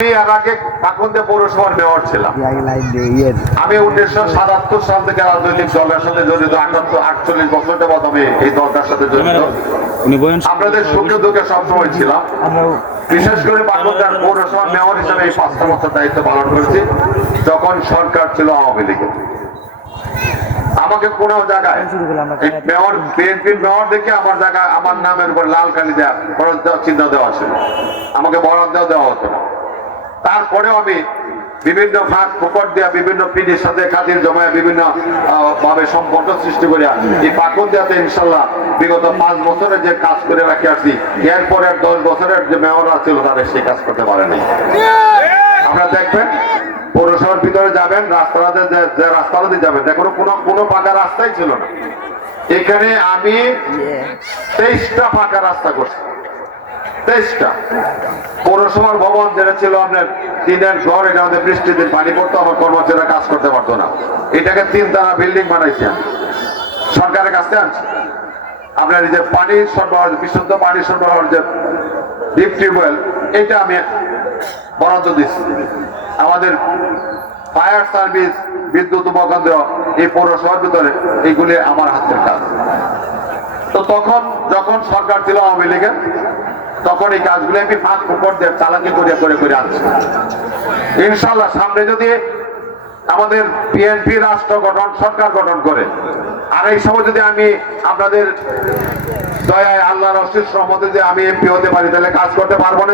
আমি এর আগে কাকুন্দে পৌরসভার মেয়র ছিলাম। আমি উনিশশো সাতাত্তর সাল থেকে রাজনৈতিক দলের সাথে জড়িত আটচল্লিশ বছর যাবৎ আমি এই দলটার সাথে জড়িত। আপনাদের সুখে দুঃখে সবসময় ছিলাম। বিশেষ করে পাকুন্দার পৌরসভার মেয়র হিসেবে এই পাঁচটা বছর দায়িত্ব পালন করেছি যখন সরকার ছিল আওয়ামী লীগের আমাকে কোন জায়গায় মেয়র বিএনপির মেয়র দেখে আমার জায়গায় আমার নামের উপর লাল কালি দেওয়া বরাদ্দ চিহ্ন দেওয়া ছিল। আমাকে বরাদ্দ দেওয়া হতো না। তারপরেও আমি বিভিন্ন ফাঁক ফুকট দেওয়া বিভিন্ন পিটির সাথে খাতির জমায় বিভিন্ন ভাবে সম্পর্ক সৃষ্টি করে এই পাকুন দেওয়াতে ইনশাল্লাহ বিগত পাঁচ বছরে যে কাজ করে রাখি আসছি এরপরে দশ বছরের যে মেয়ররা ছিল তারা সেই কাজ করতে পারেনি আপনারা দেখবেন পৌরসভার ভিতরে যাবেন রাস্তাতে যে- যে রাস্তাতে যাবেন দেখুন কোনো কোনো পাকা রাস্তাই ছিল না। এখানে আমি তেইশটা ফাঁকা রাস্তা করছি। তেইশটা। পৌরসভার ভবন যেটা ছিল আপনার টিনের ঘর, এটা আমাদের বৃষ্টির দিন পানি পড়তো, আমার কর্মচারীরা কাজ করতে পারতো না। এটাকে তিন তারা বিল্ডিং বানাইছি আমি। সরকারের কাছে আনছি। আপনার এই যে পানি সরবরাহ, বিশুদ্ধ পানি সরবরাহ, যে ডিপ টিউবওয়েল এটা আমি বরাদ্দ দিচ্ছি। আমাদের ফায়ার সার্ভিস বিদ্যুৎ উপকেন্দ্র এই পৌরসভার ভিতরে এইগুলি আমার হাতের কাজ। তো তখন যখন সরকার ছিল আওয়ামী লীগের তখন এই কাজগুলো আমি ফাঁক ফুকর দেব চালাকি করে করে করে আনছি ইনশাল্লাহ সামনে যদি আমাদের বিএনপি রাষ্ট্র গঠন, সরকার গঠন করে, আর এই সময় যদি আমি আপনাদের দয়ায় আল্লাহ রশিদ সহমতে যে আমি এমপি হতে পারি, তাহলে কাজ করতে পারব না।